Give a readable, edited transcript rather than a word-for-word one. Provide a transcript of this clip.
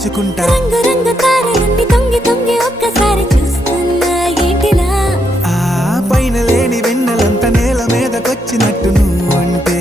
దాచుకుంటా. రంగు రంగు తారలన్నీ తొంగి తొంగి ఒక్కసారి చూస్తున్నా ఏటిలా. ఆ పైన లేని వెన్నెలంత నేల మీదకొచ్చినట్టు నువ్వు అంటే